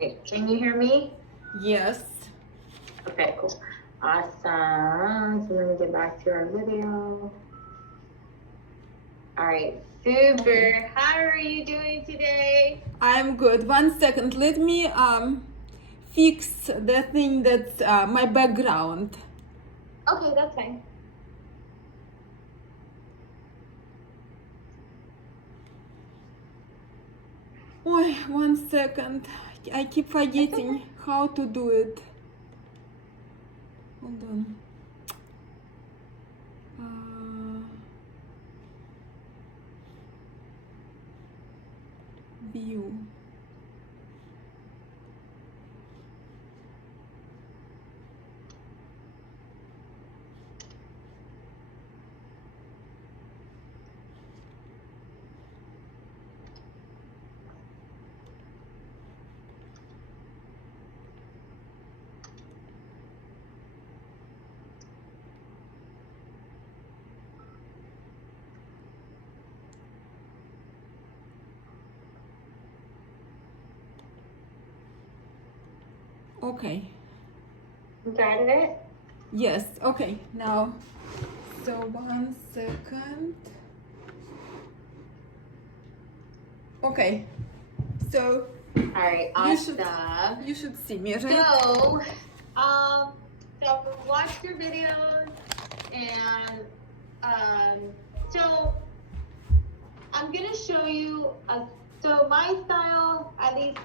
Okay, can you hear me? Yes. Okay, cool. Awesome. So let me get back to our video. All right, super. Okay. How are you doing today? I'm good. 1 second. Let me fix the thing that's my background. Okay, that's fine. Oh, 1 second. I keep forgetting how to do it. Hold on. View. Okay. Got it? Yes. Okay. Now. So 1 second. Okay. So All right, awesome. you should see me, right? So, so I've watched your videos, and so I'm gonna show you so my style, at least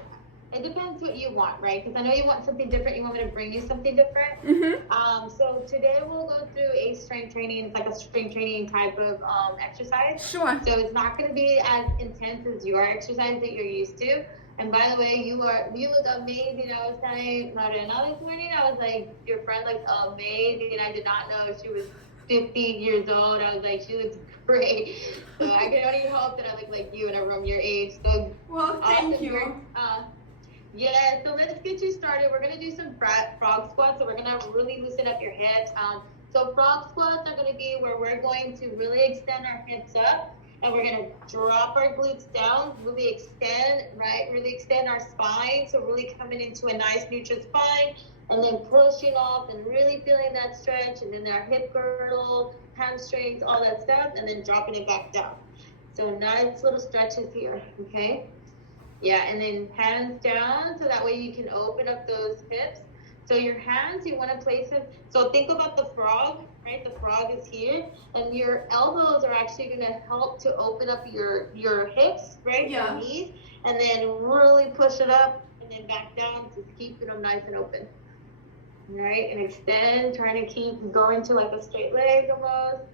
it depends what you want, right? Because I know you want something different. You want me to bring you something different. Mm-hmm. So today we'll go through a strength training. It's like a strength training type of exercise. Sure. So it's not going to be as intense as your exercise that you're used to. And by the way, you look amazing. I was telling Mariana this morning, I was like, your friend looks amazing. I did not know she was 50 years old. I was like, she looks great. So I can only hope that I look like you and everyone your age. So well, thank you. Yeah, so let's get you started. We're gonna do some frog squats. So we're gonna really loosen up your hips. So frog squats are gonna be where we're going to really extend our hips up, and we're gonna drop our glutes down, really extend, right? Really extend our spine. So really coming into a nice neutral spine, and then pushing off and really feeling that stretch, and then our hip girdle, hamstrings, all that stuff, and then dropping it back down. So nice little stretches here, okay? Yeah, and then hands down so that way you can open up those hips. So your hands, you want to place them. So think about the frog, right? The frog is here, and your elbows are actually going to help to open up your hips, right? Yeah. Your knees, and then really push it up and then back down, just keeping them nice and open. Right, and extend, trying to keep going to like a straight leg almost.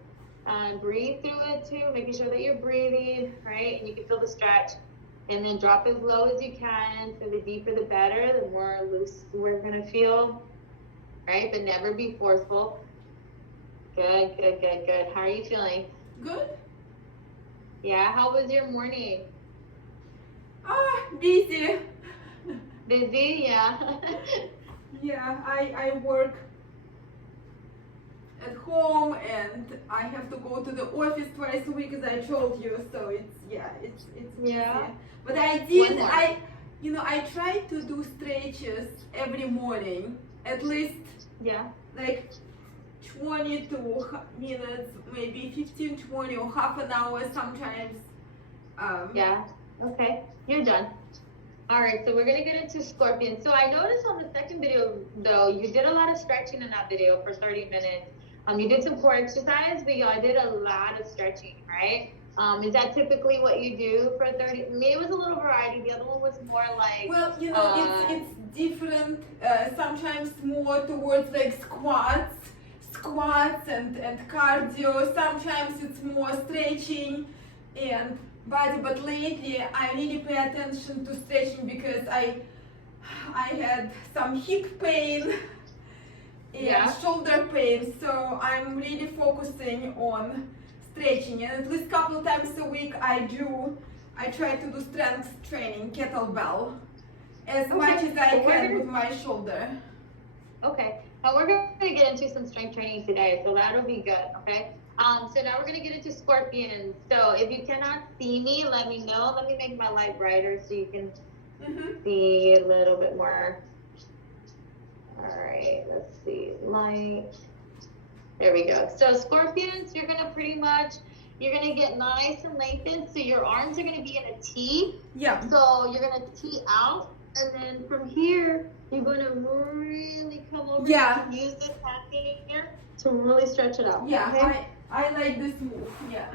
Breathe through it too, making sure that you're breathing, right? And you can feel the stretch. And then drop as low as you can. So the deeper the better, the more loose we're gonna feel, right? But never be forceful. Good, good, good, good. How are you feeling? Good. Yeah, how was your morning? Busy. Busy, yeah. Yeah, I work at home and I have to go to the office twice a week as I told you, so it's busy. Yeah. But I try to do stretches every morning, at least like minutes, maybe 15, 20 or half an hour sometimes. Yeah, okay, you're done. All right, so we're gonna get into scorpion. So I noticed on the second video though, you did a lot of stretching in that video for 30 minutes. You did some core exercise, but I did a lot of stretching, right? Is that typically what you do for 30? I mean, it was a little variety. The other one was more like. Well, it's different. Sometimes more towards like squats and cardio. Sometimes it's more stretching and body. But lately, I really pay attention to stretching because I had some hip pain and shoulder pain, so I'm really focusing on stretching. And at least a couple of times a week, I try to do strength training, kettlebell, as much as I can with my shoulder. Okay, now we're going to get into some strength training today, so that'll be good, okay? So now we're going to get into scorpions. So if you cannot see me, let me know. Let me make my light brighter so you can See a little bit more. All right, let's see, light. There we go. So scorpions, you're gonna get nice and lengthened. So your arms are gonna be in a T. Yeah. So you're gonna T out, and then from here, you're gonna really come over. Yeah. And use this hand here to really stretch it out. Yeah, okay? I like this move, yeah.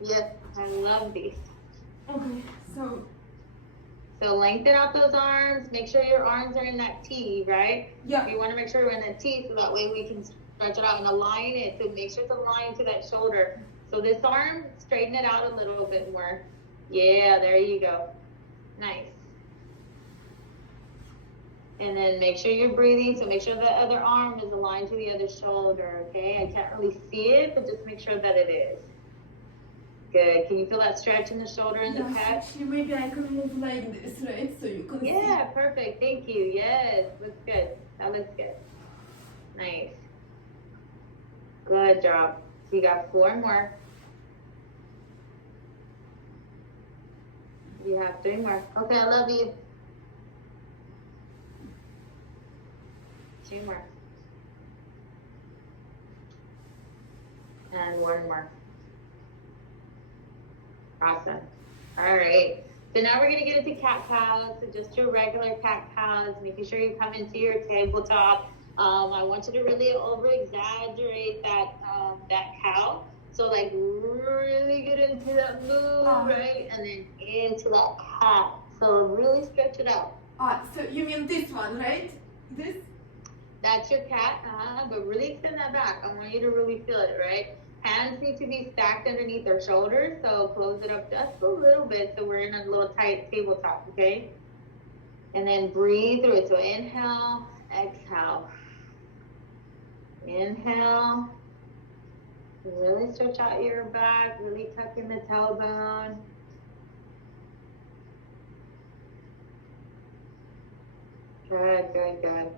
Yes, I love these. Okay, so lengthen out those arms. Make sure your arms are in that T, right? Yeah. You want to make sure we're in that T so that way we can stretch it out and align it. So make sure it's aligned to that shoulder. So this arm, straighten it out a little bit more. Yeah, there you go. Nice. And then make sure you're breathing. So make sure the other arm is aligned to the other shoulder, okay? I can't really see it, but just make sure that it is. Good. Can you feel that stretch in the shoulder and the pec? Actually, maybe I can move like this, right? So you can see. Yeah, perfect. Thank you. Yes, looks good. That looks good. Nice. Good job. So you got 4 more. You have 3 more. Okay, I love you. 2 more. And 1 more. Awesome. All right. So now we're going to get into cat cows. So just your regular cat cows, making sure you come into your tabletop. I want you to really over-exaggerate that cow. So like really get into that move, right? And then into that cat. So really stretch it out. So you mean this one, right? This? That's your cat, but really extend that back. I want you to really feel it, right? Hands need to be stacked underneath our shoulders, so close it up just a little bit so we're in a little tight tabletop, okay? And then breathe through it. So inhale, exhale. Inhale. Really stretch out your back, really tuck in the tailbone. Good, good, good.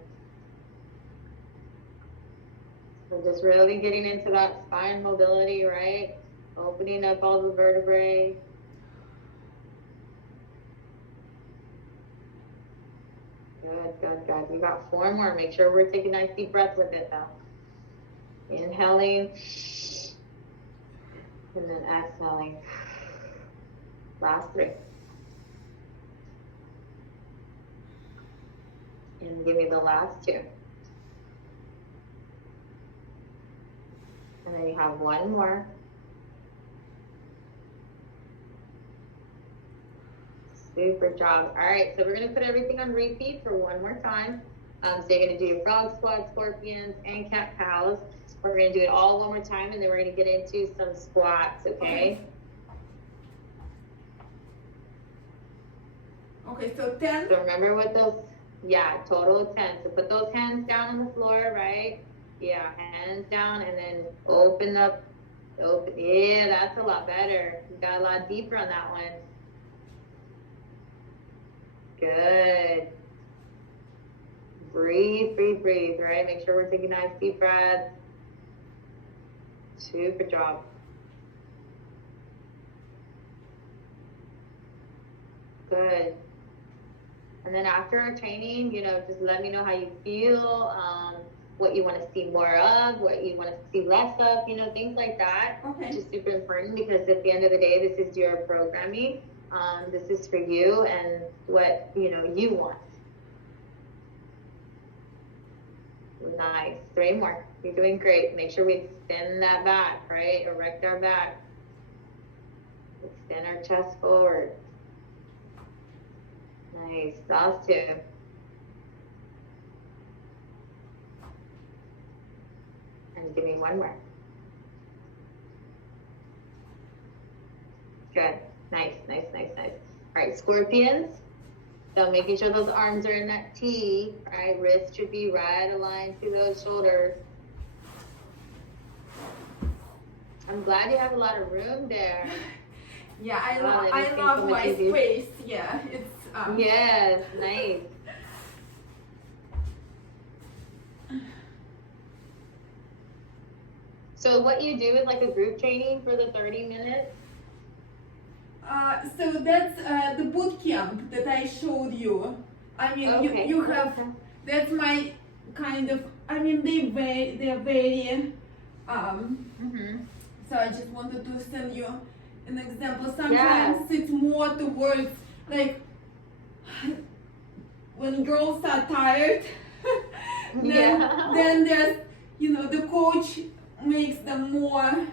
So just really getting into that spine mobility, right? Opening up all the vertebrae. Good, good, good. We got 4 more. Make sure we're taking a nice deep breath with it though. Inhaling. And then exhaling. Last 3. And give me the last 2. And then you have 1 more. Super job. All right, so we're going to put everything on repeat for 1 more time. So you're going to do your frog squats, scorpions, and cat cows. We're going to do it all 1 more time, and then we're going to get into some squats, okay? Okay, so 10. So remember what those, yeah, total of 10. So put those hands down on the floor, right? Yeah, hands down, and then open up. Open. Yeah, that's a lot better. You got a lot deeper on that one. Good. Breathe, breathe, breathe, right? Make sure we're taking nice deep breaths. Super job. Good. And then after our training, just let me know how you feel, what you want to see more of, what you want to see less of, things like that. Okay. Which is super important because at the end of the day, this is your programming. This is for you and what, you want. Nice. 3 more. You're doing great. Make sure we extend that back, right? Erect our back. Extend our chest forward. Nice. Last 2. And give me 1 more. Good. Nice, nice, nice, nice. All right, scorpions. So making sure those arms are in that T, right? Wrists should be right aligned to those shoulders. I'm glad you have a lot of room there. Yeah, I love my space. Yeah, it's Yes, nice. So what you do is like a group training for the 30 minutes. So that's the boot camp that I showed you. I mean, Okay. you have, that's my kind of, I mean, they're very, Mm-hmm. so I just wanted to send you an example. Sometimes it's more towards, like, when girls are tired, then there's, you know, the coach makes them more,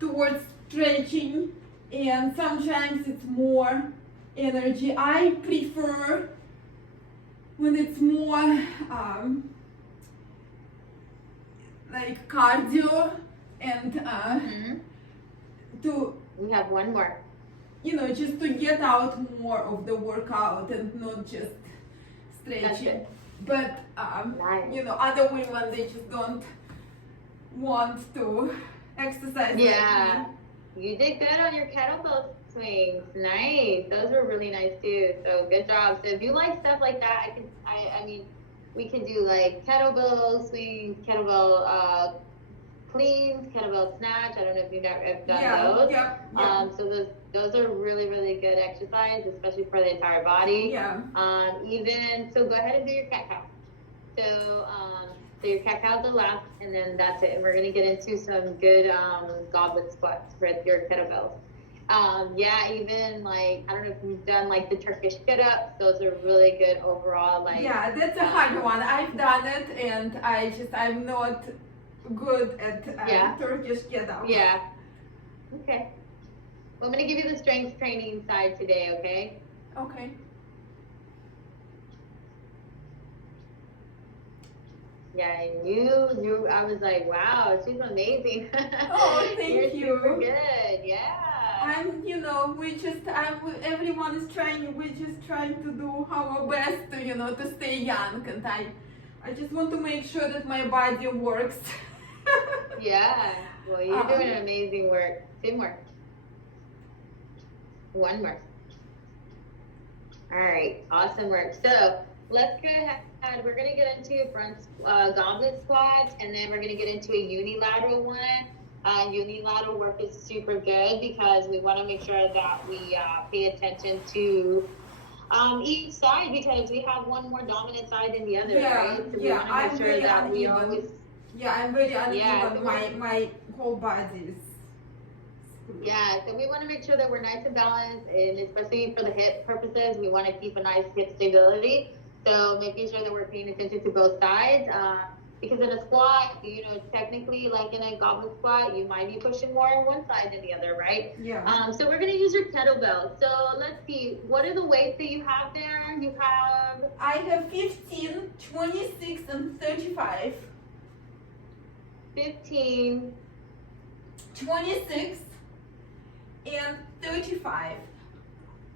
towards stretching, and sometimes it's more energy. I prefer when it's more like cardio and to, we have one more. you know, just to get out more of the workout and not just stretching. But Nice. you know, other women, they just don't want to exercise. Yeah. You did good on your kettlebell swings. Nice. Those were really nice too. So good job. So if you like stuff like that, I mean, we can do like kettlebell swings, kettlebell cleans, kettlebell snatch. I don't know if you've ever done those. Yeah. So those are really, really good exercise, especially for the entire body. Yeah. Even so, go ahead and do your cat cow. So your cat cow is the last, and then that's it. And we're gonna get into some good goblet squats with your kettlebells. Even like, I don't know if you've done like the Turkish get-ups. Those are really good overall. Like, yeah, that's a hard one. I've done it, and I'm not good at Turkish get-up. Yeah. Okay. Well, I'm gonna give you the strength training side today. Okay. Okay. Yeah, and I was like, wow, she's amazing. Oh, thank you. You're super good. Yeah. Everyone is trying, we're just trying to do our best to, to stay young, and I just want to make sure that my body works. Yeah. Well, you're doing amazing work. 2 more. 1 more. All right. Awesome work. So let's go ahead. We're going to get into front goblet squats, and then we're going to get into a unilateral one. Unilateral work is super good because we want to make sure that we pay attention to each side, because we have one more dominant side than the other, right? So we want to make sure that we always... Yeah, I'm very uneven. My whole body is... Yeah, so we want to make sure that we're nice and balanced, and especially for the hip purposes, we want to keep a nice hip stability. So making sure that we're paying attention to both sides, because in a squat, technically, like in a goblet squat, you might be pushing more on one side than the other, right? Yeah. So we're going to use your kettlebell. So let's see, what are the weights that you have there? You have... I have 15, 26, and 35. 15, 26, and 35.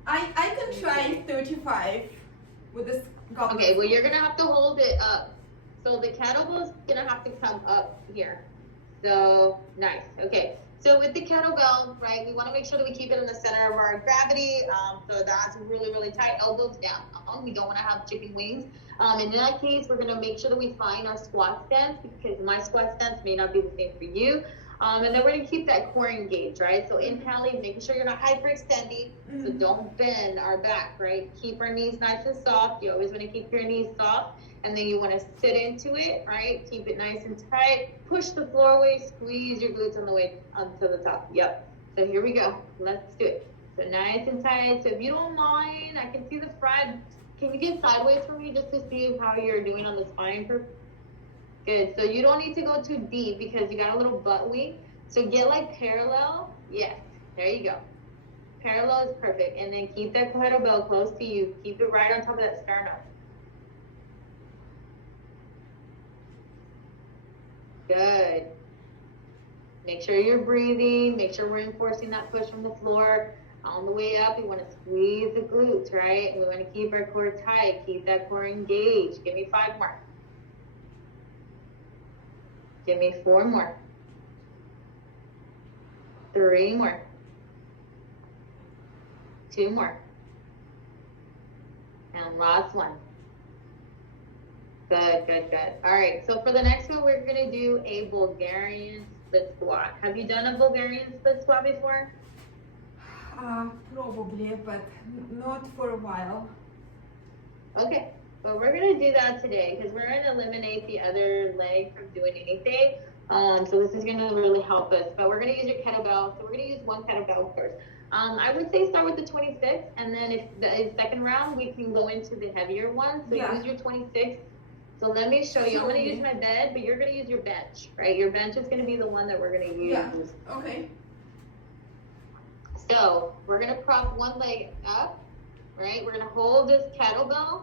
I can try 35 with this goblet. Okay, well, you're going to have to hold it up. So the kettlebell is going to have to come up here. So, nice. Okay, so with the kettlebell, right, we want to make sure that we keep it in the center of our gravity. So that's really, really tight. Elbows down. We don't want to have chicken wings. In that case, we're going to make sure that we find our squat stance, because my squat stance may not be the same for you. And then we're going to keep that core engaged, right? So inhaling, making sure you're not hyperextending. So don't bend our back, right? Keep our knees nice and soft. You always want to keep your knees soft. And then you want to sit into it, right? Keep it nice and tight. Push the floor away. Squeeze your glutes on the way onto the top. Yep. So here we go. Let's do it. So nice and tight. So if you don't mind, I can see the front. Can you get sideways for me just to see how you're doing on the spine? Good. So you don't need to go too deep because you got a little butt wing. So get like parallel. Yes. There you go. Parallel is perfect. And then keep that kettlebell close to you. Keep it right on top of that sternum. Good. Make sure you're breathing. Make sure we're enforcing that push from the floor. On the way up, we want to squeeze the glutes, right? We want to keep our core tight. Keep that core engaged. Give me 5 more. Give me 4 more. 3 more. 2 more. And last one. Good, good, good. All right, so for the next one, we're going to do a Bulgarian split squat. Have you done a Bulgarian split squat before? Probably, but not for a while. Okay, but we're gonna do that today because we're gonna eliminate the other leg from doing anything. So this is gonna really help us. But we're gonna use your kettlebell. So we're gonna use one kettlebell first. I would say start with the 26, and then if the second round we can go into the heavier one. So use your 26. So let me show you. I'm gonna use my bed, but you're gonna use your bench, right? Your bench is gonna be the one that we're gonna use. Yeah. Okay. So we're gonna prop one leg up, right? We're gonna hold this kettlebell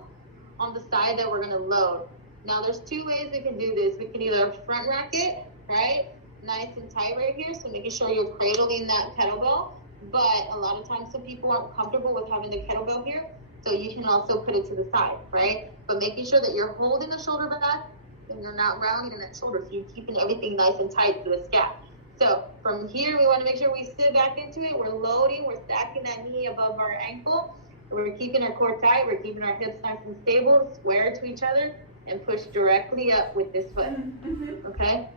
on the side that we're gonna load. Now there's two ways we can do this. We can either front rack it, right? Nice and tight right here, so making sure you're cradling that kettlebell. But a lot of times some people aren't comfortable with having the kettlebell here, so you can also put it to the side, right? But making sure that you're holding the shoulder back and you're not rounding that shoulder, so you're keeping everything nice and tight to the scap. So from here, we want to make sure we sit back into it. We're loading, we're stacking that knee above our ankle. We're keeping our core tight. We're keeping our hips nice and stable, square to each other, and push directly up with this foot. Okay?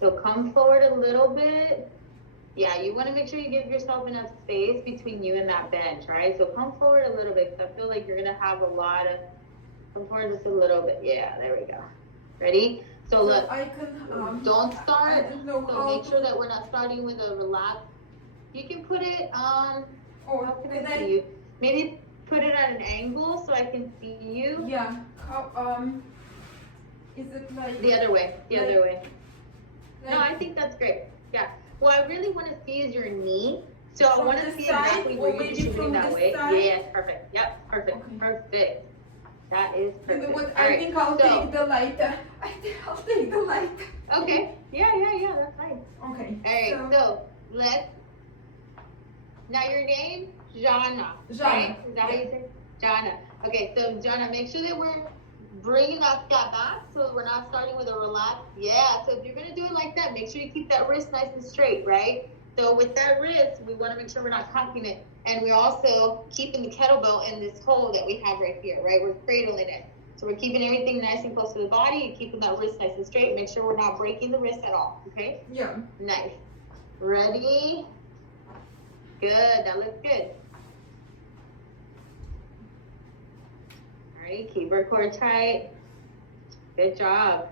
So come forward a little bit. Yeah, you want to make sure you give yourself enough space between you and that bench, right? So come forward a little bit, because I feel like you're going to have a lot of, come forward just a little bit. Yeah, there we go. Ready? So look, I can, don't start, so make sure that we're not starting with a relax. You can put it, how can I see you? Maybe put it at an angle so I can see you. Yeah, is it like? The other way, other way. Like, no, I think that's great, yeah. What I really want to see is your knee. So I want to see exactly where you're distributing that way. Yes, perfect, yep, perfect, okay. Perfect. That is perfect. You know what, all I right. think I'll take the lighter. I'll take the lighter. Okay, yeah, that's fine. Okay. All right, so let's, now your name, Jana, right? Is that how you say? Jana. Okay, so Jana, make sure that we're bringing that scap back so we're not starting with a relax. Yeah, so if you're gonna do it like that, make sure you keep that wrist nice and straight, right? So with that wrist, we wanna make sure we're not cocking it. And we're also keeping the kettlebell in this hole that we have right here, right? We're cradling it. So we're keeping everything nice and close to the body and keeping that wrist nice and straight. Make sure we're not breaking the wrist at all, okay? Yeah. Nice. Ready? Good, that looks good. All right, keep our core tight. Good job.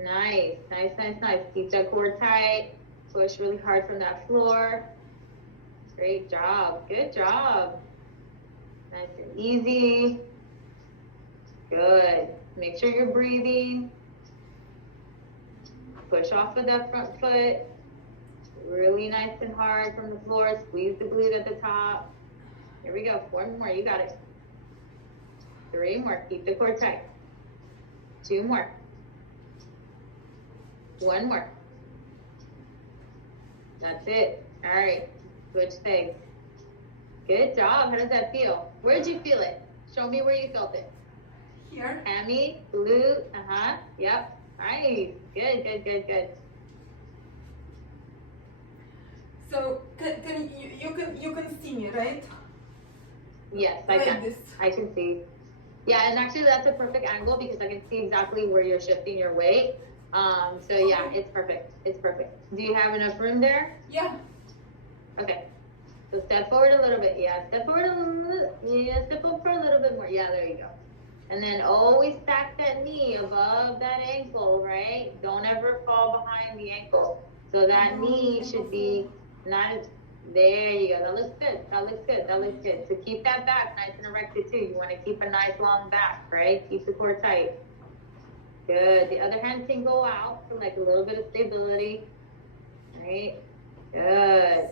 Nice. Keep that core tight. Push really hard from that floor. Great job, good job. Nice and easy. Good. Make sure you're breathing. Push off of that front foot. Really nice and hard from the floor. Squeeze the glute at the top. Here we go, 4 more, you got it. 3 more, keep the core tight. 2 more. 1 more. That's it. All right, switch legs. Good job, how does that feel? Where did you feel it? Show me where you felt it. Here. Hammy, glute, yep. Nice, good. So you can see me, right? Yes, I can. This. I can see. Yeah, and actually that's a perfect angle because I can see exactly where you're shifting your weight. So yeah, it's perfect. It's perfect. Do you have enough room there? Yeah. Okay. So step forward a little bit. Yeah, step forward a little. Yeah, step up for a little bit more. Yeah, there you go. And then always stack that knee above that ankle, right? Don't ever fall behind the ankle. So that knee should be not, there you go. That looks good. That looks good. So keep that back nice and erected too. You want to keep a nice long back, right? Keep the core tight. Good. The other hand can go out for like a little bit of stability. Right? Good.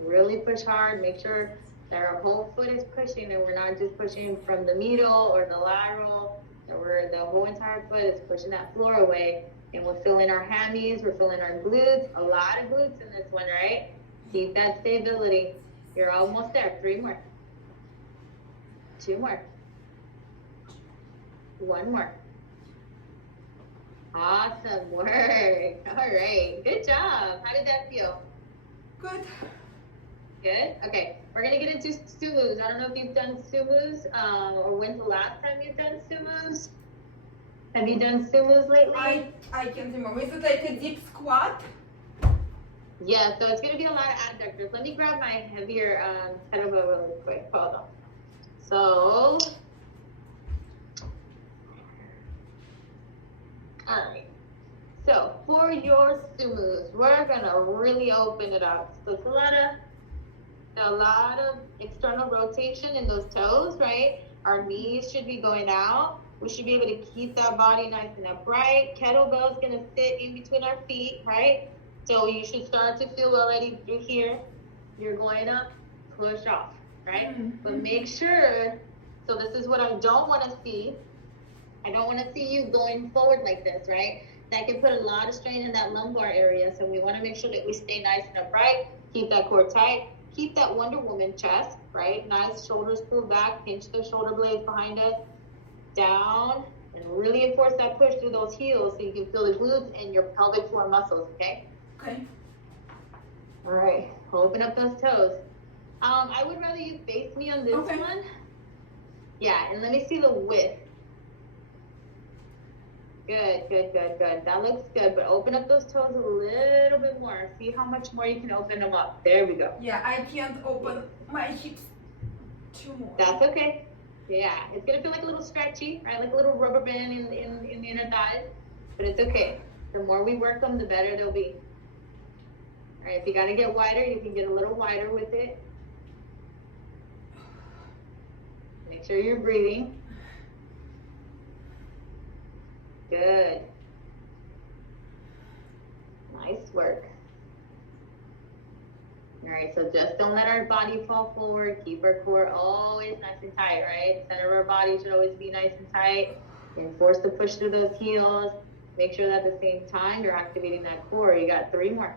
Really push hard. Make sure that our whole foot is pushing and we're not just pushing from the medial or the lateral. That the whole entire foot is pushing that floor away. And we're filling our hammies, we're filling our glutes. A lot of glutes in this one, right? Keep that stability. You're almost there. 3 more. 2 more. 1 more. Awesome work. All right. Good job. How did that feel? Good. Good. Okay, we're gonna get into sumus. I don't know if you've done sumus, or when's the last time you've done sumus? Have you done sumus lately? I can't remember. Is it like a deep squat? Yeah, so it's gonna be a lot of adductors. Let me grab my heavier kettlebell really quick. Hold on. So, all right. So for your sumus, we're gonna really open it up. So it's a lot of external rotation in those toes, right? Our knees should be going out. We should be able to keep that body nice and upright. Kettlebell's gonna sit in between our feet, right? So you should start to feel already through here. You're going up, push off, right? Mm-hmm. But make sure, so this is what I don't wanna see. I don't wanna see you going forward like this, right? That can put a lot of strain in that lumbar area. So we wanna make sure that we stay nice and upright, keep that core tight, keep that Wonder Woman chest, right? Nice, shoulders pulled back, pinch the shoulder blades behind us, down, and really enforce that push through those heels so you can feel the glutes and your pelvic floor muscles, okay? Okay. All right, open up those toes. I would rather you face me on this one. Yeah, and let me see the width. Good. That looks good, but open up those toes a little bit more. See how much more you can open them up. There we go. Yeah, I can't open my hips too much. That's okay. Yeah, it's gonna feel like a little stretchy, right? Like a little rubber band in the inner thighs, but it's okay. The more we work them, the better they'll be. All right, if you gotta get wider, you can get a little wider with it. Make sure you're breathing. Good. Nice work. All right, so just don't let our body fall forward. Keep our core always nice and tight, right? Center of our body should always be nice and tight. Enforce the push through those heels. Make sure that at the same time you're activating that core. You got 3 more.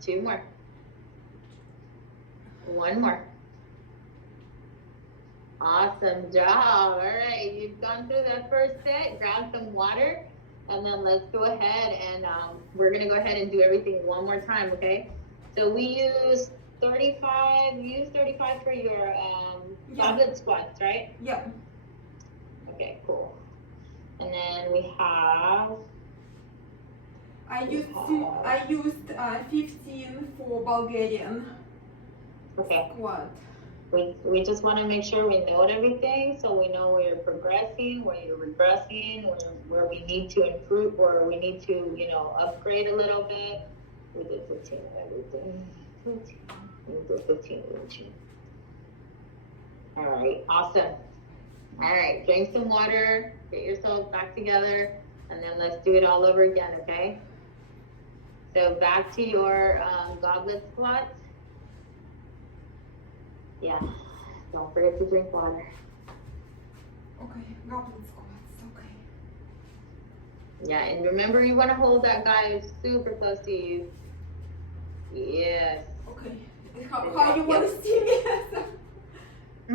2 more. 1 more. Awesome job. All right, you've gone through that first set. Grab some water, and then let's go ahead and we're gonna go ahead and do everything one more time, okay? So we use 35. You use 35 for your goblet squats, right? Yeah. Okay, cool. And then we have. I used 15 for Bulgarian squat. We just want to make sure we note everything, so we know where you're progressing, where you're regressing, where we need to improve, or we need to, upgrade a little bit. We did 15 everything. 15. We did 15 everything. All right, awesome. All right, drink some water, get yourself back together, and then let's do it all over again, okay? So back to your goblet squats. Yeah, don't forget to drink water. Okay, goblet squats, okay. Yeah, and remember you want to hold that guy super close to you. Yes. Okay, how you want to see me? So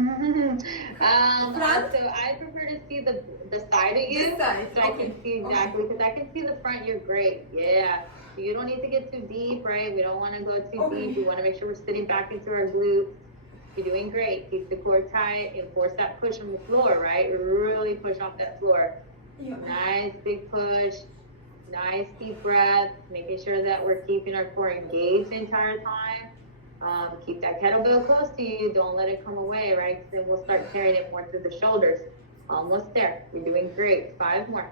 I prefer to see the side of you, so I can see exactly, because I can see the front, you're great, yeah. So you don't need to get too deep, right? We don't want to go too deep. We want to make sure we're sitting back into our glutes. You're doing great. Keep the core tight, enforce that push on the floor, right? Really push off that floor. Yeah. Nice big push, nice deep breath, making sure that we're keeping our core engaged the entire time. Keep that kettlebell close to you. Don't let it come away, right? Because then we'll start carrying it more through the shoulders. Almost there. You're doing great. 5 more.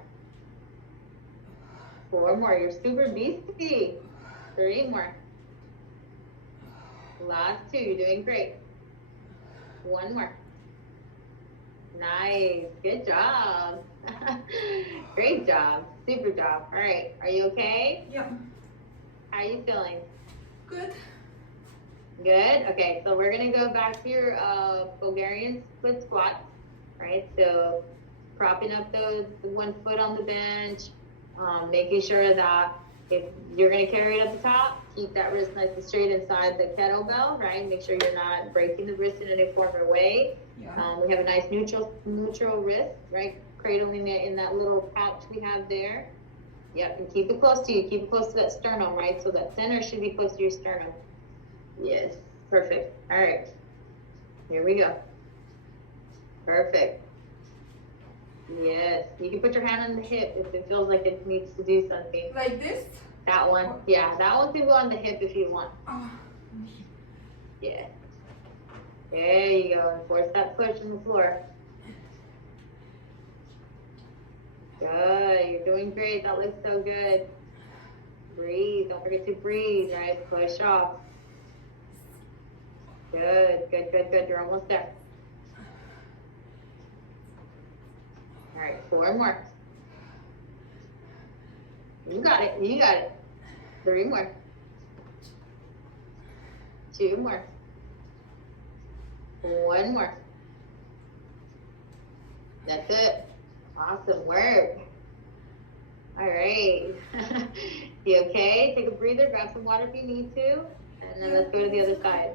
4 more. You're super beastie. 3 more. Last 2. You're doing great. 1 more. Nice. Good job. Great job. Super job. All right. Are you okay? Yeah. How are you feeling? Good. Good. Okay, so we're gonna go back to your Bulgarian split squats, right? So propping up those 1 foot on the bench, making sure that if you're gonna carry it at the top, keep that wrist nice and straight inside the kettlebell, right? Make sure you're not breaking the wrist in any form or way. Yeah. We have a nice neutral wrist, right? Cradling it in that little pouch we have there. Yep, and keep it close to you. Keep it close to that sternum, right? So that center should be close to your sternum. Yes, perfect. All right, here we go. Perfect. Yes, you can put your hand on the hip if it feels like it needs to do something. Like this? That one, yeah, that one can go on the hip if you want. Oh. Yeah. There you go. Force that push on the floor. Good. You're doing great. That looks so good. Breathe. Don't forget to breathe, right? Push off. Good, good, good, good. You're almost there. All right, 4 more. You got it. You got it. 3 more. 2 more. 1 more. That's it. Awesome work. All right. You okay? Take a breather, grab some water if you need to, and then let's go to the other side.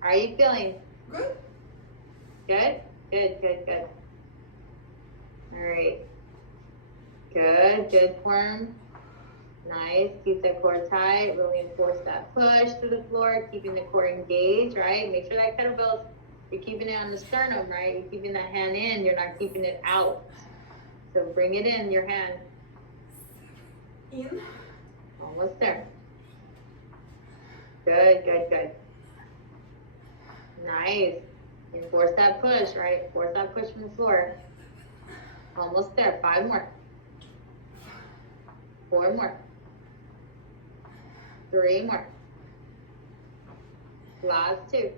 How are you feeling? Good. Good? Good, good, good. All right. Good, good form. Nice. Keep the core tight. Really enforce that push to the floor, keeping the core engaged, right? Make sure that kettlebell's, you're keeping it on the sternum, right? You're keeping that hand in, you're not keeping it out. So bring it in, your hand. In. Almost there. Good, good, good. Nice. Enforce that push, right? Force that push from the floor. Almost there. 5 more. 4 more. 3 more. Last 2.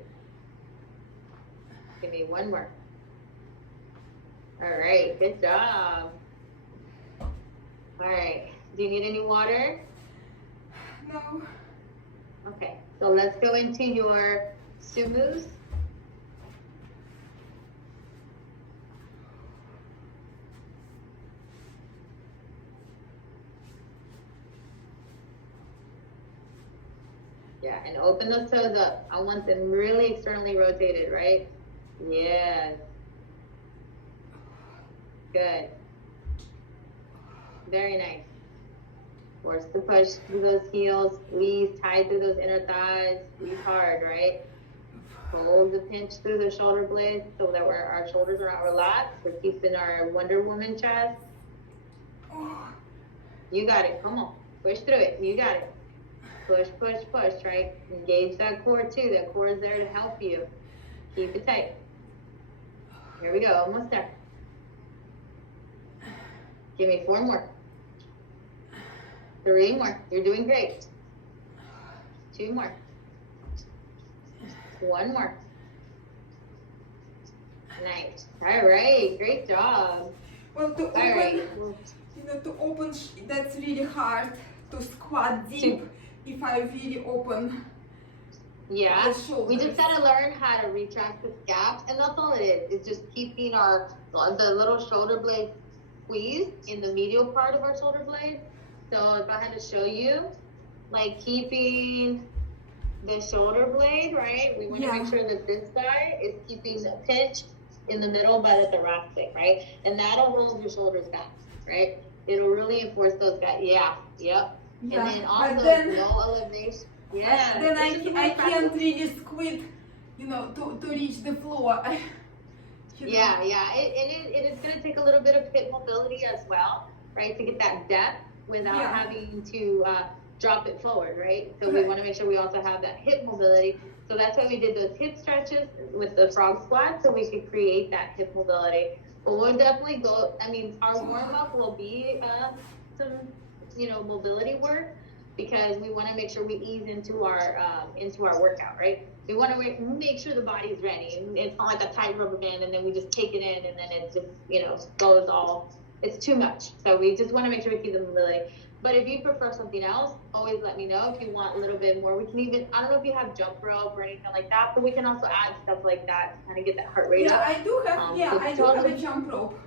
Give me 1 more. All right, good job. All right, do you need any water? No. Okay, so let's go into your sumus. Yeah, and open those toes up. I want them really externally rotated, right? Yes. Good. Very nice. Force the push through those heels, squeeze tight through those inner thighs, squeeze hard, right? Hold the pinch through the shoulder blades so that our shoulders are not relaxed. We're keeping our Wonder Woman chest. You got it. Come on. Push through it. You got it. Push, push, push, right? Engage that core too. That core is there to help you. Keep it tight. Here we go. Almost there. Give me 4 more. 3 more. You're doing great. 2 more. 1 more. Nice. All right. Great job. Well, to open, All right. you know, to open, that's really hard. To squat deep, if I really open. Yeah. The shoulders. We just gotta learn how to retract the scaps, and that's all it is. It's just keeping the little shoulder blades squeezed in the medial part of our shoulder blade. So if I had to show you, like keeping the shoulder blade, right? We want to make sure that this guy is keeping the pinch in the middle by the thoracic, right? And that'll hold your shoulders back, right? It'll really enforce those guys. Yeah, yep. Yeah, And then also but then, no elevation. Yeah. Then I can't really squeeze, you know, to reach the floor. Yeah, yeah. It is going to take a little bit of hip mobility as well, right? To get that depth without having to drop it forward, right? So we want to make sure we also have that hip mobility. So that's why we did those hip stretches with the frog squat, so we could create that hip mobility. But we'll definitely go, I mean, our warm-up will be some, mobility work, because we want to make sure we ease into our workout, right? We want to make sure the body's ready. And it's not like a tight rubber band and then we just take it in and then it just, goes all, it's too much. So we just want to make sure we keep the mobility. But if you prefer something else, always let me know. If you want a little bit more, we can even, I don't know if you have jump rope or anything like that, but we can also add stuff like that to kind of get that heart rate up. I do have a jump rope.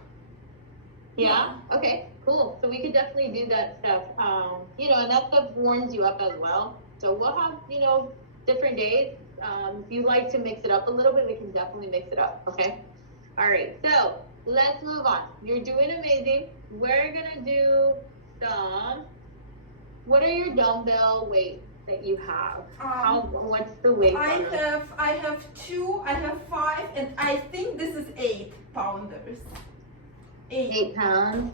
Yeah? Okay, cool. So we could definitely do that stuff. And that stuff warms you up as well. So we'll have, different days. If you like to mix it up a little bit, we can definitely mix it up, okay? All right, so let's move on. You're doing amazing. We're gonna do some what are your dumbbell weights that you have? What's the weight? I have 2, I have 5, and I think this is 8-pounders. 8 pounds.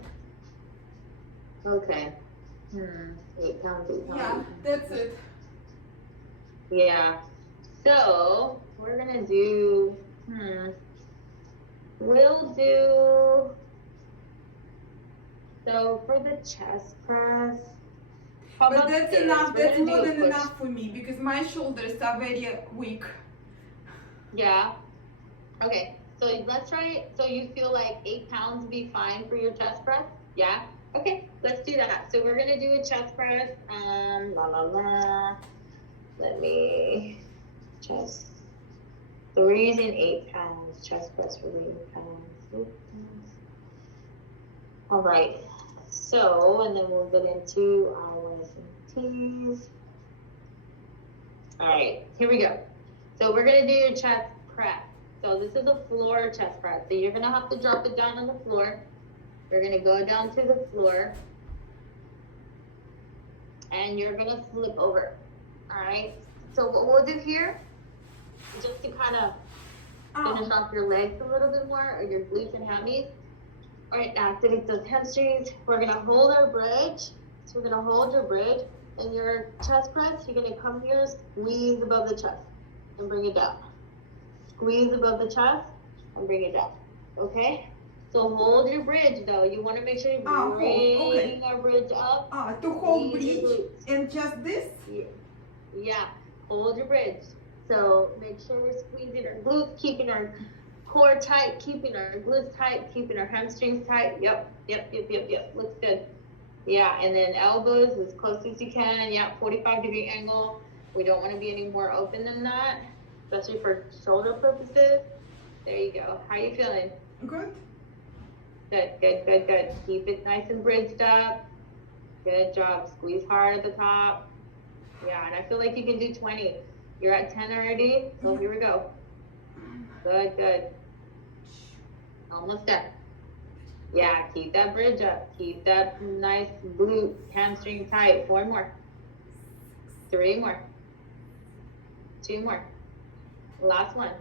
Okay. 8 pounds, 8 pounds. Yeah, that's it. Yeah. So we're gonna do. We'll do. So for the chest press. But that's enough. That's more than enough for me because my shoulders are very weak. Yeah. Okay. So let's try. So you feel like 8 pounds would be fine for your chest press? Yeah. Okay. Let's do that. So we're gonna do a chest press. Let me chest. So we're using 8 pounds chest press for 8 pounds. All right. So and then we'll get into our T's. All right. Here we go. So we're gonna do your chest press. So this is a floor chest press. So you're gonna have to drop it down on the floor. You're gonna go down to the floor. And you're gonna flip over. All right. So what we'll do here, just to kind of finish off your legs a little bit more, or your glutes and hammies. All right, activate those hamstrings. We're gonna hold our bridge. So we're gonna hold your bridge, and your chest press. You're gonna come here, squeeze above the chest, and bring it down. Squeeze above the chest, and bring it down. Okay. So hold your bridge though. You want to make sure you're bringing our bridge up. To hold bridge and just this? Yeah. Hold your bridge. So make sure we're squeezing our glutes, keeping our core tight, keeping our glutes tight, keeping our hamstrings tight. Yep. Looks good. Yeah, and then elbows as close as you can. Yeah, 45-degree angle. We don't want to be any more open than that, especially for shoulder purposes. There you go. How are you feeling? Good. Good. Keep it nice and bridged up. Good job. Squeeze hard at the top. Yeah, and I feel like you can do 20. You're at 10 already, so here we go. Good. Almost done. Yeah, keep that bridge up. Keep that nice glute hamstring tight. 4 more. 3 more. 2 more. Last one.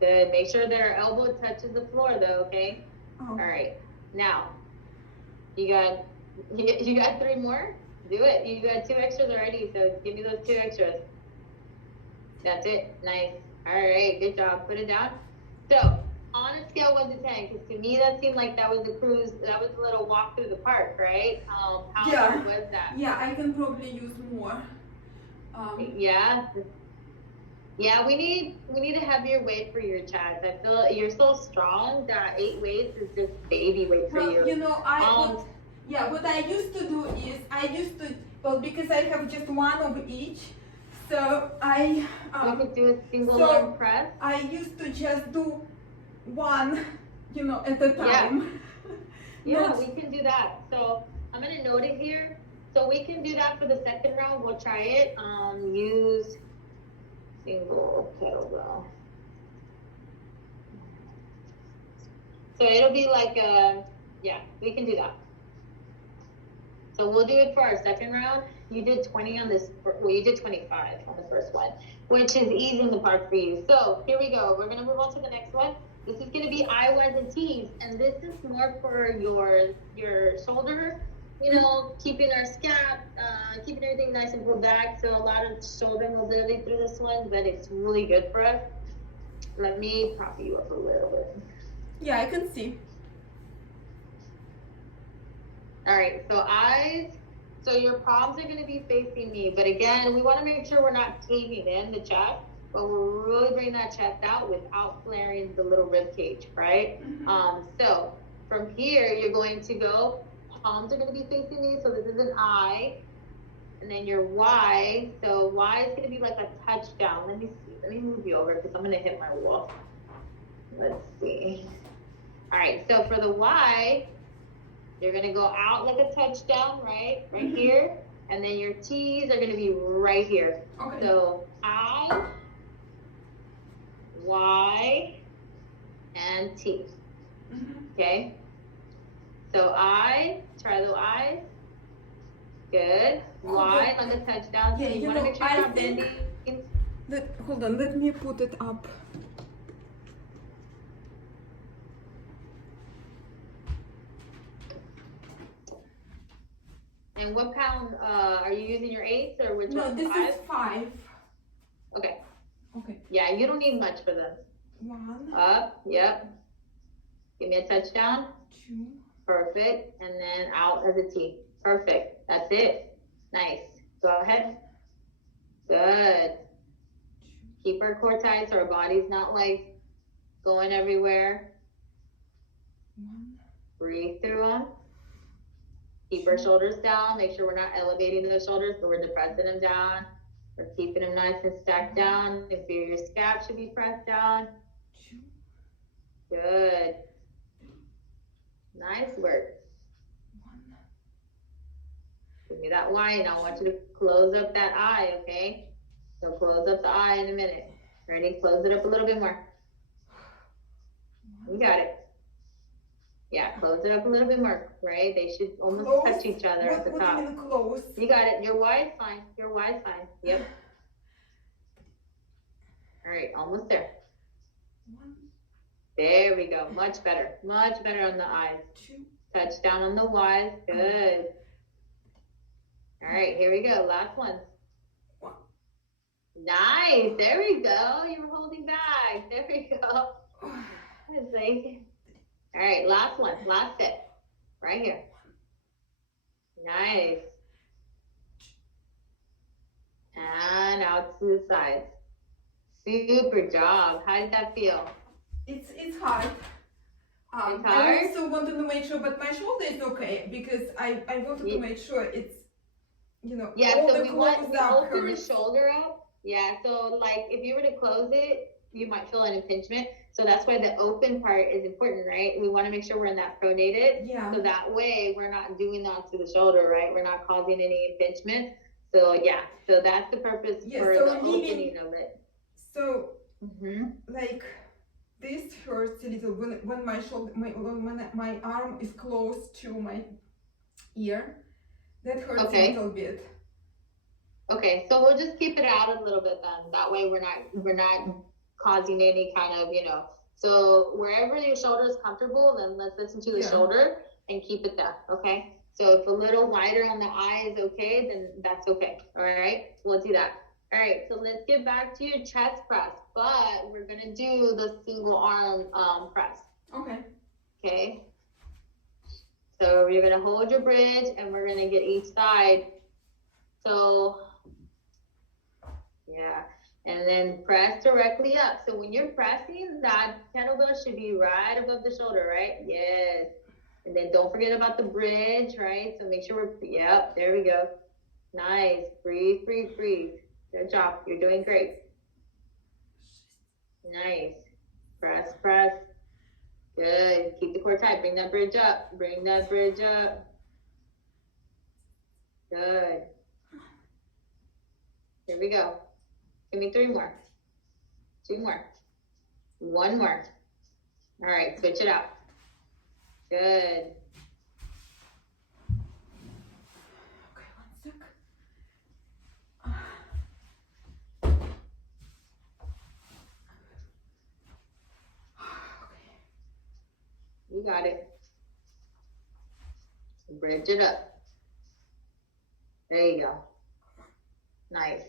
Good. Make sure that our elbow touches the floor though, okay? All right. Now, you got 3 more? Do it. You got 2 extras already, so give me those 2 extras. That's it. Nice. All right. Good job. Put it down. So, on a scale 1 to 10, because to me that seemed like that was a cruise, that was a little walk through the park, right? How hard was that? Yeah, I can probably use more. Yeah, we need a heavier weight for your chest. I feel you're so strong that 8 weights is just baby weight for you. Well, you know, what I used to do is because I have just one of each, so I we could do a single arm press. I used to just do one, at a time. Yeah, we can do that. So I'm gonna note it here. So we can do that for the second round. We'll try it. Use single kettlebell. So it'll be like we can do that. So we'll do it for our second round. You did 20 on this, well, you did 25 on the first one, which is easy in the park for you. So here we go. We're gonna move on to the next one. This is gonna be IYs and T's, and this is more for your shoulder, keeping our scap, keeping everything nice and pulled back. So a lot of shoulder mobility through this one, but it's really good for us. Let me prop you up a little bit. Yeah, I can see. All right, so your palms are going to be facing me, but again, we want to make sure we're not caving in the chest, but we're really bringing that chest out without flaring the little rib cage, right? Mm-hmm. So from here, you're going to go, palms are going to be facing me, so this is an I, and then your Y, so Y is going to be like a touchdown. Let me move you over because I'm going to hit my wall. Let's see. All right, so for the Y, you're gonna go out like a touchdown, right here, and then your T's are gonna be right here. Okay. So I, Y, and T. Okay. So I, try the I's, Good. Wide, like a touchdown. Yeah, So you you want to know, make sure I you're not think bending. hold on, let me put it up. And what pound are you using, your eighths or which No, one? this Five? is 5. Okay. Okay. Yeah, you don't need much for this. 1, Up, yep. Give me a touchdown. 2. Perfect. And then out as a T. Perfect. That's it. Nice. Go ahead. Good. Keep our core tight so our body's not like going everywhere. 1. Breathe through them. Keep our shoulders down. Make sure we're not elevating those shoulders, but we're depressing them down. We're keeping them nice and stacked down. Inferior scap should be pressed down. 2. Good. Nice work. 1. Give me that white. Now I want you to close up that eye, okay? So close up the eye in a minute. Ready? Close it up a little bit more. You got it. Yeah, close it up a little bit more, right? They should almost Close? touch each other at the What do top. you mean close? You got it. Your wide's fine. Your wide's fine. Yep. All right, almost there. 1, There we go. Much better. Much better on the eyes. 2. Touch down on the Y's. Good. All right, here we go. Last one. 1. Nice. There we go. You were holding back. There we go. It's like, all right, last one. Last set. Right here. Nice. And out to the sides. Super job. How did that feel? It's hard. It's hard? I also wanted to make sure, but my shoulder is okay because I wanted to make sure it's, you know, yeah, all so the we close up open the hurts. shoulder up. Yeah, so like if you were to close it, you might feel an impingement. So that's why the open part is important, right? We want to make sure we're in that pronated. Yeah. So that way we're not doing that to the shoulder, right? We're not causing any impingement. So yeah, so that's the purpose for so the opening of it. So like this hurts a little when my shoulder, when my arm is close to my ear. That hurts a little bit. Okay, so we'll just keep it out a little bit then. That way we're not causing any kind of, you know. So wherever your shoulder is comfortable, then let's listen to the shoulder and keep it there, okay? So if a little wider on the eye is okay, then that's okay, all right? We'll do that. All right, so let's get back to your chest press, but we're gonna do the single arm press. Okay. Okay. So you're gonna hold your bridge and we're gonna get each side. So, yeah, and then press directly up. So when you're pressing, that kettlebell should be right above the shoulder, right? Yes. And then don't forget about the bridge, right? So make sure yep, there we go. Nice. Breathe, breathe, breathe. Good job. You're doing great. Nice. Press, press. Good. Keep the core tight. Bring that bridge up. Bring that bridge up. Good. Here we go. Give me 3 more. 2 more. 1 more. All right, switch it out. Good. Okay, 1 sec. You got it. Bridge it up. There you go. Nice.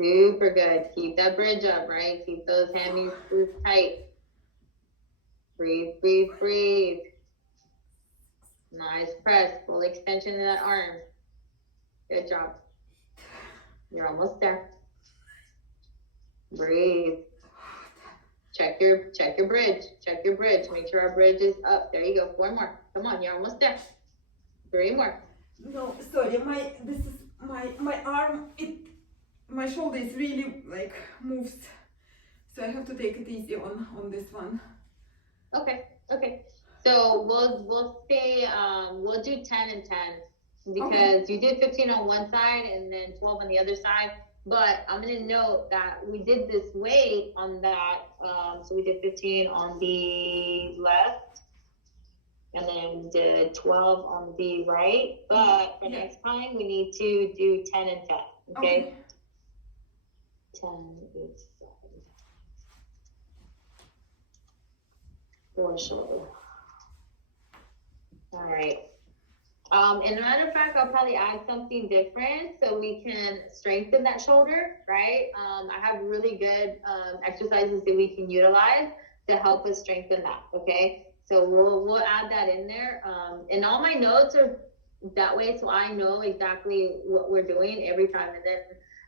Super good. Keep that bridge up, right? Keep those hammies tight. Breathe, breathe, breathe. Nice press. Full extension of that arm. Good job. You're almost there. Breathe. Check your bridge. Check your bridge. Make sure our bridge is up. There you go. 4 more. Come on, you're almost there. 3 more. No, sorry, my arm, my shoulder is really like moves, so I have to take it easy on this one. Okay. So we'll stay. We'll do 10 and 10 because you did 15 on one side and then 12 on the other side. But I'm gonna note that we did this weight on that. So we did 15 on the left And then we did 12 on the right, but for next time we need to do 10 and 10, okay? 10 each side. For shoulder. All right. And a matter of fact, I'll probably add something different so we can strengthen that shoulder, right? I have really good exercises that we can utilize to help us strengthen that, okay? So we'll add that in there. And all my notes are that way, so I know exactly what we're doing every time. And then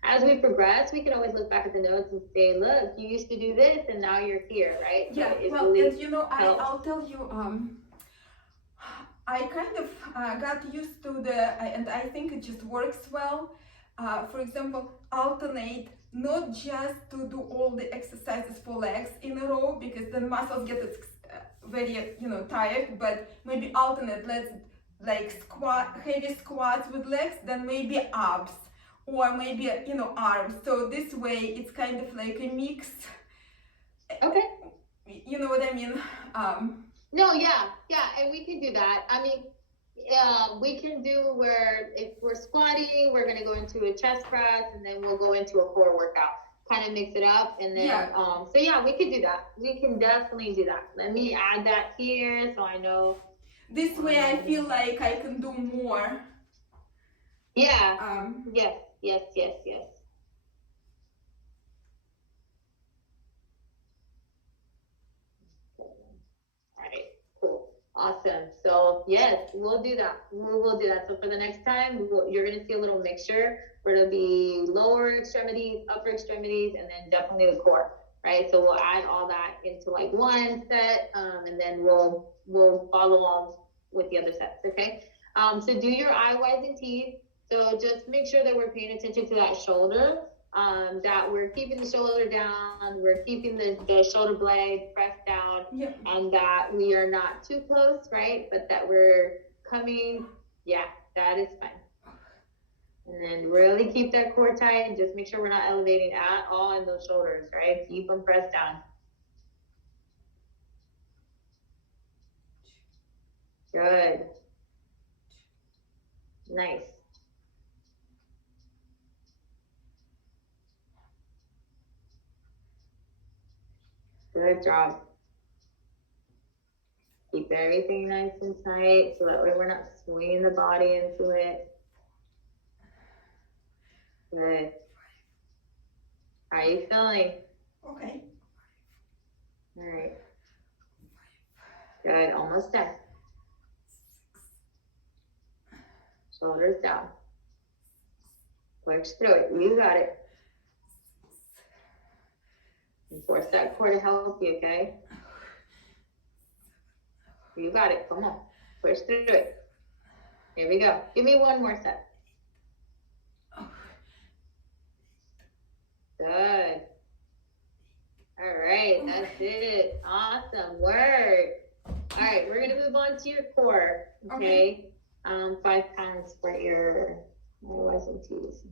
as we progress, we can always look back at the notes and say, look, you used to do this and now you're here, right? Yeah, So well, really and you know, I'll tell you, I kind of got used to and I think it just works well. For example, alternate, not just to do all the exercises for legs in a row, because then muscles get very, tired, but maybe alternate, let's like heavy squats with legs, then maybe abs, or maybe, arms. So this way it's kind of like a mix. Okay. You know what I mean? No, yeah, and we can do that. I mean, we can do where if we're squatting, we're gonna go into a chest press, and then we'll go into a core workout. Kind of mix it up, and then so yeah, we can do that. We can definitely do that. Let me add that here so I know. This way, I feel like I can do more. Yeah. Yes. Awesome. So yes, we'll do that. We'll do that. So for the next time, you're going to see a little mixture where it'll be lower extremities, upper extremities, and then definitely the core, right? So we'll add all that into like one set, and then we'll follow along with the other sets, okay? So do your I, Y's, and T's. So just make sure that we're paying attention to that shoulder, that we're keeping the shoulder down, we're keeping the shoulder blade pressed down, and that we are not too close, right? But that we're coming, that is fine. And then really keep that core tight and just make sure we're not elevating at all in those shoulders, right? Keep them pressed down. Good. Nice. Good job. Keep everything nice and tight so that way we're not swinging the body into it. Good. How are you feeling? Okay. All right. Good. Almost done. Shoulders down. Push through it. You got it. And force that core to help you, okay? You got it. Come on. Push through it. Here we go. Give me one more set. Good. All right. That's it. Awesome work. All right. We're going to move on to your core. Okay. 5 pounds for your Y's and T's.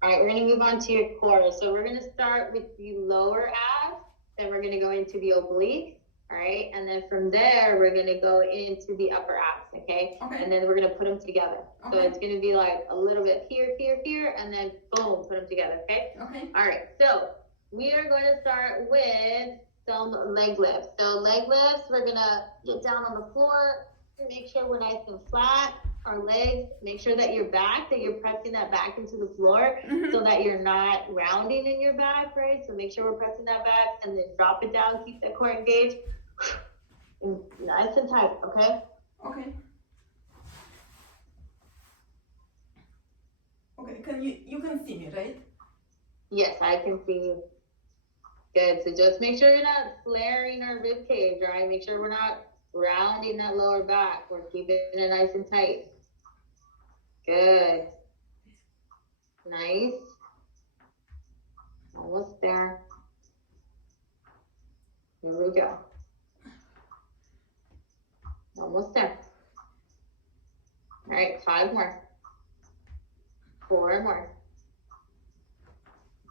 All right, we're going to move on to your core. So we're going to start with the lower abs, then we're going to go into the oblique, all right? And then from there, we're going to go into the upper abs, okay? And then we're going to put them together. So it's going to be like a little bit here, and then boom, put them together, okay? All right, so we are going to start with some leg lifts. So leg lifts, we're going to get down on the floor, make sure we're nice and flat. Our legs, make sure that you're pressing that back into the floor so that you're not rounding in your back, right? So make sure we're pressing that back and then drop it down, keep that core engaged. And nice and tight, okay? Okay, you can see me, right? Yes, I can see you. Good, so just make sure you're not flaring our rib cage, right? Make sure we're not rounding that lower back. We're keeping it nice and tight. Good. Nice. Almost there. Here we go. Almost there. All right, 5 more. 4 more.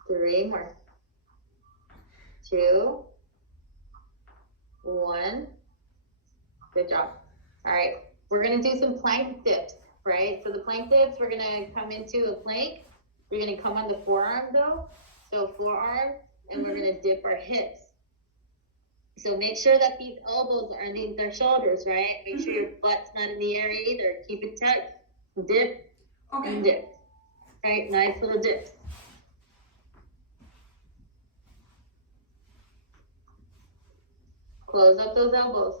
3 more. 2, 1. Good job. All right, we're gonna do some plank dips, right? So the plank dips, we're gonna come into a plank. We're gonna come on the forearm though. So forearm, and we're gonna dip our hips. So make sure that these elbows are underneath their shoulders, right? Make sure your butt's not in the area either. Keep it tucked, dip, and dip. Right, nice little dips. Close up those elbows.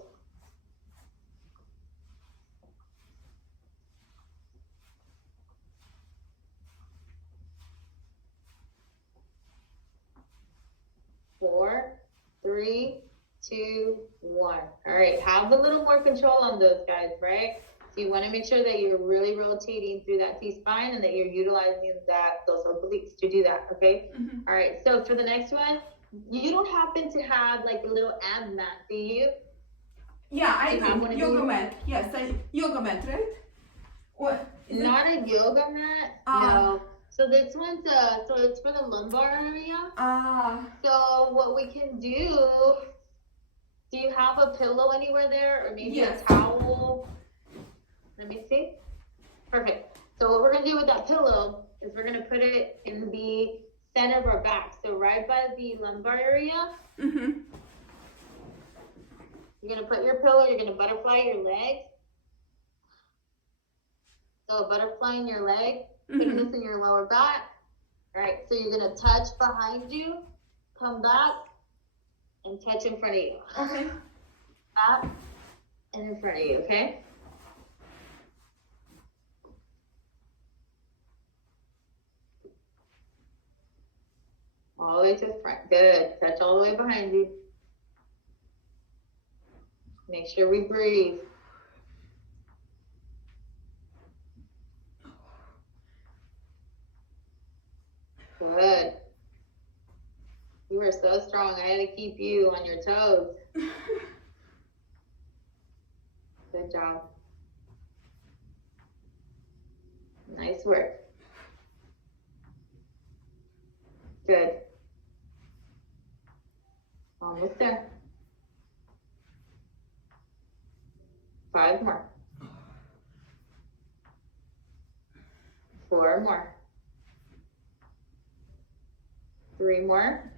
Four, 3, 2, 1. All right, have a little more control on those guys, right? So you want to make sure that you're really rotating through that T-spine and that you're utilizing those obliques to do that, okay? All right, so for the next one, you don't happen to have like a little ab mat, do you? Yeah, I do. Have one of yoga these? mat. Yes, yoga mat, right? What? Not a yoga mat, no. So this one's so it's for the lumbar area. So what we can do you have a pillow anywhere there, or maybe a towel? Let me see. Perfect. So what we're gonna do with that pillow is we're gonna put it in the center of our back. So right by the lumbar area. You're gonna put your pillow, you're gonna butterfly your leg. So butterflying your leg, putting this in your lower back. All right, so you're gonna touch behind you, come back, and touch in front of you. Okay. Back and in front of you, okay? All the way to the front. Good. Touch all the way behind you. Make sure we breathe. Good. You are so strong. I had to keep you on your toes. Good job. Nice work. Good. Almost there. 5 more. 4 more. 3 more.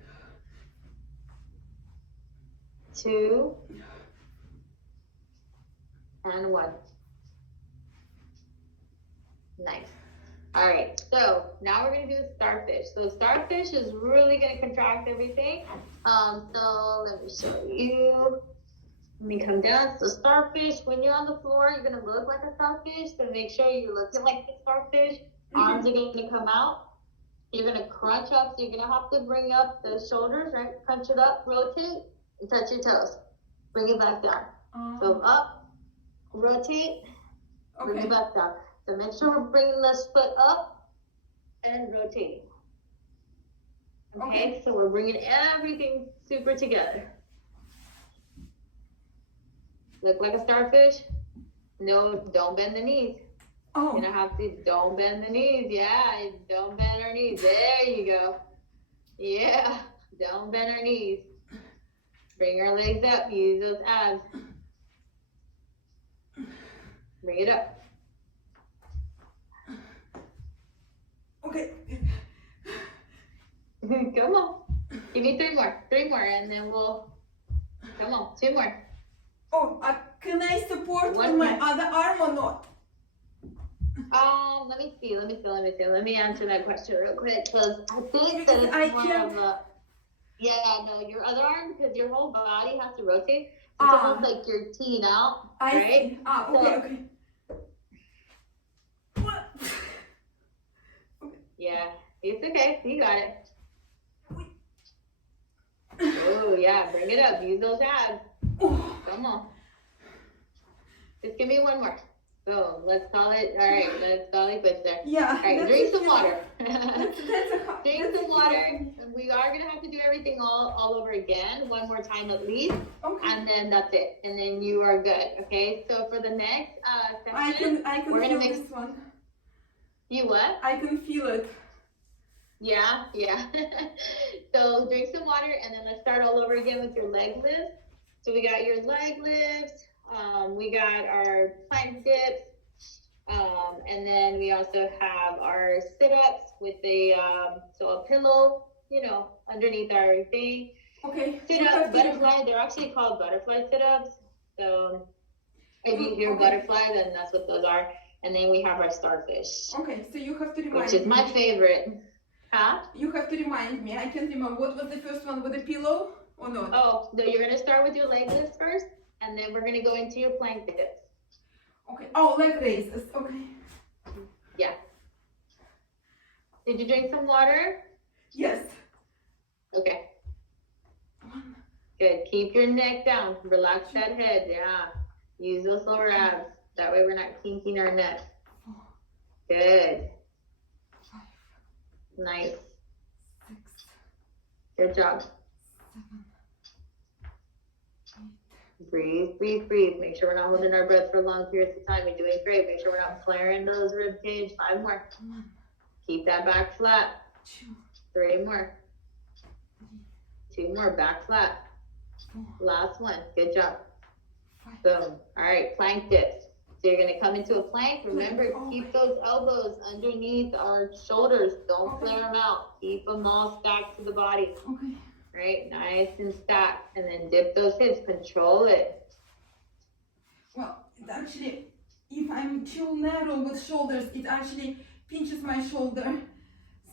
2 and 1. Nice. All right, so now we're gonna do a starfish. So starfish is really gonna contract everything. So let me show you. Let me come down. So starfish, when you're on the floor, you're gonna look like a starfish. So make sure you're looking like a starfish. Arms are gonna come out. You're gonna crunch up. So you're gonna have to bring up the shoulders, right? Crunch it up, rotate, and touch your toes. Bring it back down. So up, rotate, bring it back down. So make sure we're bringing this foot up and rotating. Okay, so we're bringing everything super together. Look like a starfish. No, don't bend the knees. You're gonna have to, don't bend the knees. Yeah, don't bend our knees. There you go. Yeah, don't bend our knees. Bring our legs up, use those abs. Bring it up. Okay. Come on. Give me 3 more. 3 more, and then we'll, come on, 2 more. Can I support One on my more. other arm or not? Let me see. Let me answer that question real quick, because I think that it's more of a, yeah, no, your other arm, because your whole body has to rotate. It's almost like you're teeing out, right? Okay. Yeah, it's okay. You got it. Oh, yeah, bring it up. Use those abs. Come on. Just give me 1 more. Boom. Let's call it. All right, let's call it good there. Yeah. All right, drink some water. That's Drink some water. We are going to have to do everything all over again, 1 more time at least. Okay. And then that's it. And then you are good. Okay, so for the next section, I can we're feel gonna this one. You what? I can feel it. Yeah, yeah. So drink some water and then let's start all over again with your leg lifts. So we got your leg lifts, we got our plank dips, and then we also have our sit-ups with a pillow, underneath our thing. Okay, you Sit-ups, have to butterfly, they're actually called butterfly sit-ups. So if you hear okay. butterfly, then that's what those are. And then we have our starfish, Okay, so you have to which remind is me. my favorite. Huh? You have to remind me. I can't remember. What was the first one with the pillow or not? Oh, no, you're gonna start with your leg lifts first, and then we're gonna go into your plank dips. Okay. Oh, leg raises. Okay. Yeah. Did you drink some water? Yes. Okay. Good. Keep your neck down. Relax that head. Yeah. Use those lower abs. That way we're not kinking our neck. Good. Nice. 6, Good job. 7, 8. Breathe, breathe, breathe. Make sure we're not holding our breath for long periods of time. You're doing great. Make sure we're not flaring those rib cage. 5 more. 1, Keep that back flat. 2, 3 more. 3, 2 more. Back flat. 4, Last one. Good job. 5. Boom. All right. Plank dips. So you're going to come into a plank. Remember, Okay. keep those elbows underneath our shoulders. Don't Okay. flare them out. Keep them all stacked to the body. Okay. Right? Nice and stacked. And then dip those hips. Control it. Well, it actually, if I'm too narrow with shoulders, it actually pinches my shoulder.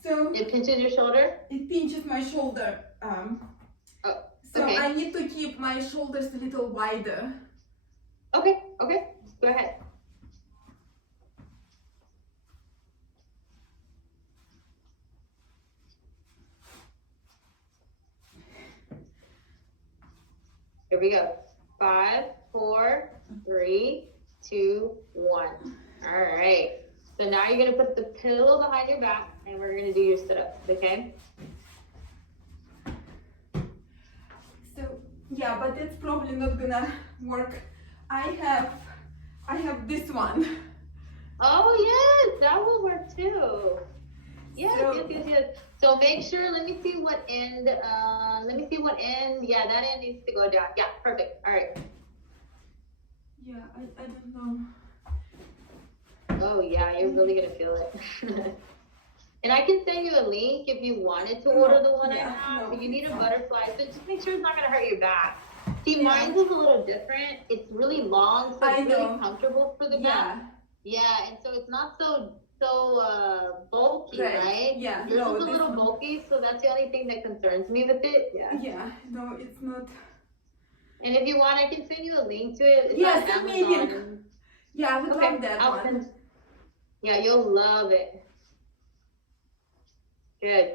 So It pinches your shoulder? it pinches my shoulder. Oh, So okay. I need to keep my shoulders a little wider. Okay. Okay. Go ahead. Here we go. 5, 4, 3, 2, 1. All right. So now you're going to put the pillow behind your back and we're going to do your sit-ups, okay? So yeah, but that's probably not gonna work. I have this one. Oh, yes, that will work too. Yes, So- yes. So make sure, let me see what end, yeah, that end needs to go down. Yeah, perfect. All right. Yeah, I don't know. Oh, yeah, you're really going to feel it. And I can send you a link if you wanted to order the one I have. But you need a butterfly, so just make sure it's not going to hurt your back. See, mine is a little different. It's really long, so it's really comfortable for the back. Yeah, and so it's not so bulky, right? Yeah. Yours is a little bulky, so that's the only thing that concerns me with it. Yeah. Yeah. No, it's not. And if you want, I can send you a link to it. It's Yeah, on send me a link. Amazon. Yeah, I would love that one. Yeah, you'll love it. Good.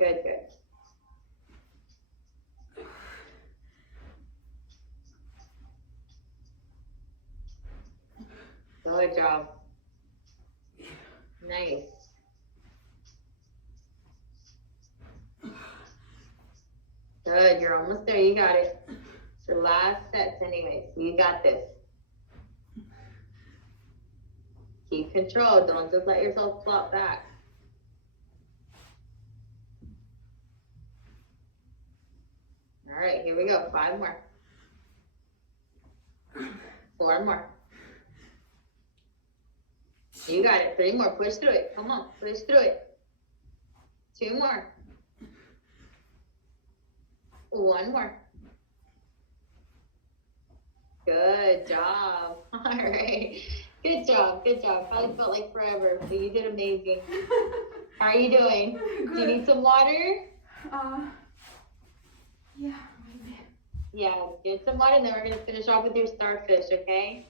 Good job. Nice. Good, you're almost there. You got it. It's your last sets anyways. You got this. Keep control. Don't just let yourself flop back. All right, here we go. 5 more. 4 more. You got it. 3 more. Push through it. Come on. Push through it. 2 more. 1 more. Good job. All right. Good job. Probably felt like forever, but you did amazing. How are you doing? Good. Do you need some water? Yeah, maybe. Yeah, get some water and then we're going to finish off with your starfish, okay?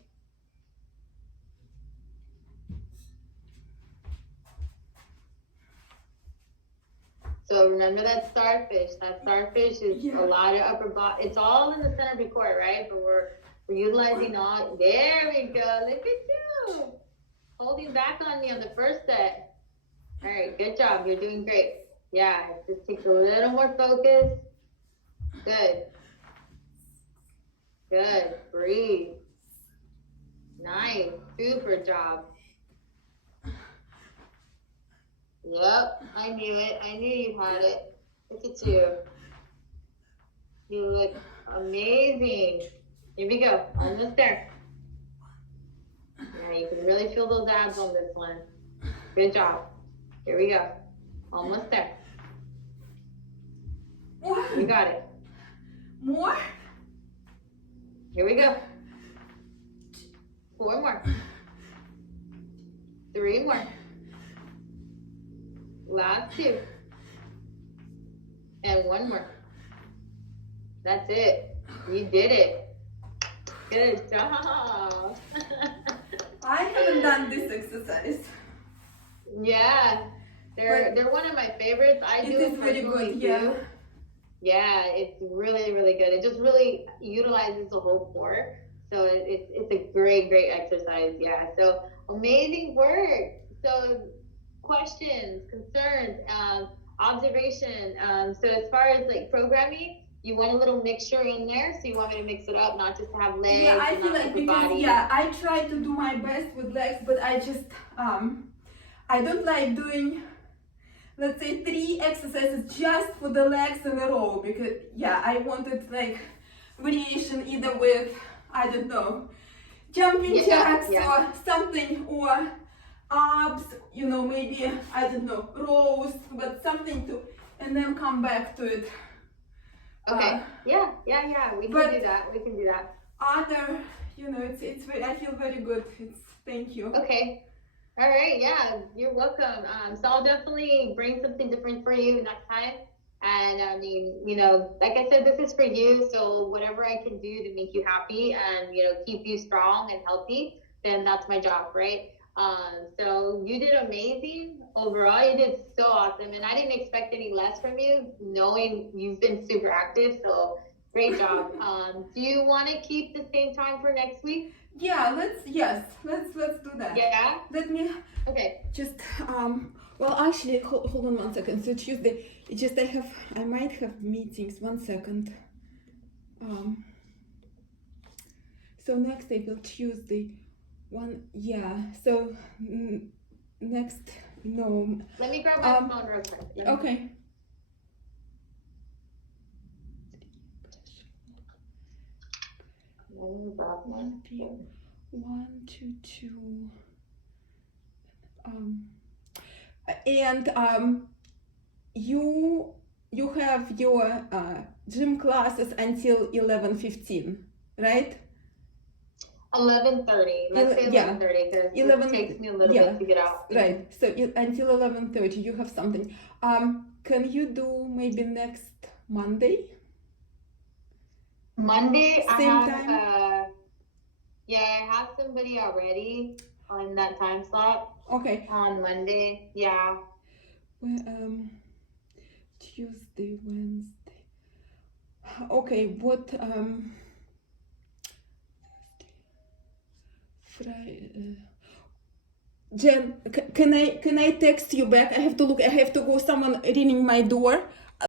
So remember that starfish. That starfish is a lot of upper body. It's all in the center of your core, right? But we're utilizing all. There we go. Look at you. Holding back on me on the first set. All right, good job. You're doing great. Yeah, it just takes a little more focus. Good. Breathe. Nice. Super job. Yep, I knew it. I knew you had it. Look at you. You look amazing. Here we go. Almost there. Yeah, you can really feel those abs on this one. Good job. Here we go. Almost there. You got it. More? Here we go. 4 more. 3 more. Last 2. And 1 more. That's it. You did it. Good job. I haven't done this exercise. Yeah. They're one of my favorites. I do It is it very personally good, yeah. too. Yeah, it's really, really good. It just really utilizes the whole core. So it's a great exercise. Yeah. So amazing work. So questions, concerns, observation. So as far as like programming, you want a little mixture in there. So you want me to mix it up, not just to have legs. Yeah, I and feel not like upper because body. I try to do my best with legs, but I just I don't like doing, let's say, 3 exercises just for the legs in a row, because I wanted like variation either with, I don't know, jumping jacks or something, or abs, maybe, I don't know, rows, but something to, and then come back to it. Okay. Yeah. We can do that. Other, it's very, I feel very good. Thank you. Okay. All right. Yeah, you're welcome. So I'll definitely bring something different for you next time. And I mean, like I said, this is for you. So whatever I can do to make you happy and, keep you strong and healthy, then that's my job, right? So you did amazing overall. You did so awesome. And I didn't expect any less from you, knowing you've been super active. So great job. Do you want to keep the same time for next week? Yeah, let's do that. Yeah. Let me Okay. just well, actually, hold on 1 second. So Tuesday, it's just I might have meetings. 1 second. So next April, Tuesday, so next, no. Let me grab my phone real quick. Okay. One, 2, 2. And you have your gym classes until 11:15, right? 11:30. Let's say 11:30 because it takes me a little bit to get out. Right. So until 11:30 you have something. Can you do maybe next Monday? Monday, Same I have time? I have somebody already on that time slot. Okay. On Monday, yeah. Tuesday, Wednesday. Okay, what Friday. Jen, can I text you back? I have to look. I have to go. Someone ringing my door.